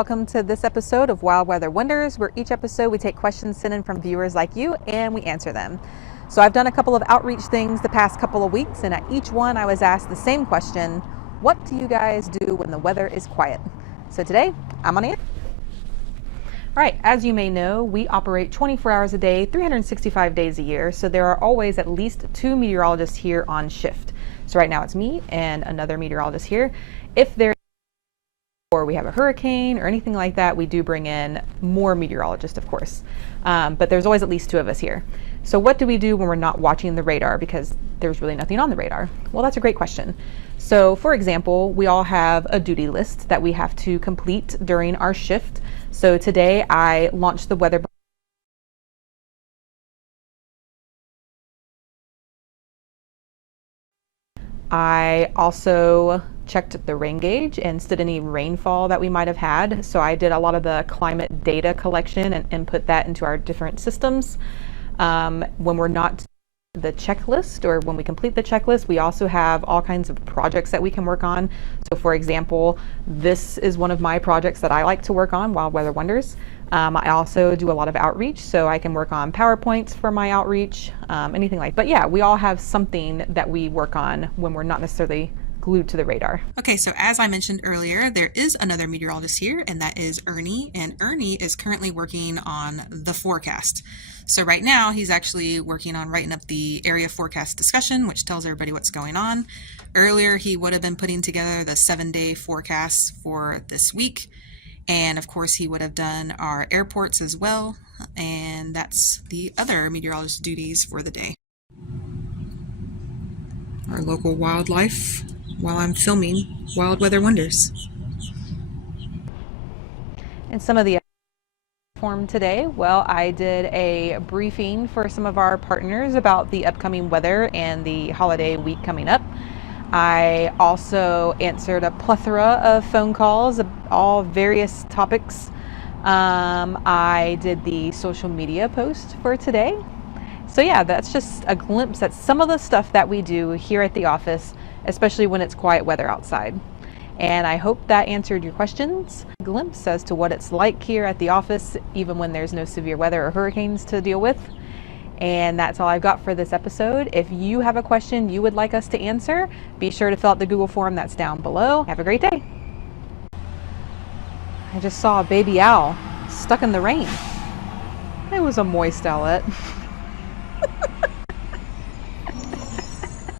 welcome to this episode of Wild Weather Wonders, where each episode we take questions sent in from viewers like you and we answer them. So I've done a couple of outreach things the past couple of weeks, and at each one I was asked the same question: what do you guys do when the weather is quiet? So today I'm on it. All right, as you may know, we operate 24 hours a day, 365 days a year, so there are always at least 2 meteorologists here on shift. So right now it's me and another meteorologist here. If there or we have a hurricane or anything like that, we do bring in more meteorologists, of course. But there's always at least 2 of us here. So what do we do when we're not watching the radar because there's really nothing on the radar? Well, that's a great question. So for example, we all have a duty list that we have to complete during our shift. So today I launched the weather. I also checked the rain gauge and stood any rainfall that we might have had. So I did a lot of the climate data collection and input that into our different systems. When we're not the checklist, or when we complete the checklist, we also have all kinds of projects that we can work on. So for example, this is one of my projects that I like to work on, Wild Weather Wonders. I also do a lot of outreach, so I can work on PowerPoints for my outreach, anything like that. But yeah, we all have something that we work on when we're not necessarily glued to the radar. Okay, so as I mentioned earlier, there is another meteorologist here, and that is Ernie. And Ernie is currently working on the forecast. So right now, he's actually working on writing up the area forecast discussion, which tells everybody what's going on. Earlier, he would have been putting together the 7-day forecast for this week. And of course, he would have done our airports as well. And that's the other meteorologist duties for the day. Our local wildlife while I'm filming Wild Weather Wonders. And some of the form today, well, I did a briefing for some of our partners about the upcoming weather and the holiday week coming up. I also answered a plethora of phone calls of all various topics. I did the social media post for today. So yeah, that's just a glimpse at some of the stuff that we do here at the office, especially when it's quiet weather outside. And I hope that answered your questions. A glimpse as to what it's like here at the office, even when there's no severe weather or hurricanes to deal with. And that's all I've got for this episode. If you have a question you would like us to answer, be sure to fill out the Google form that's down below. Have a great day. I just saw a baby owl stuck in the rain. It was a moist owlet.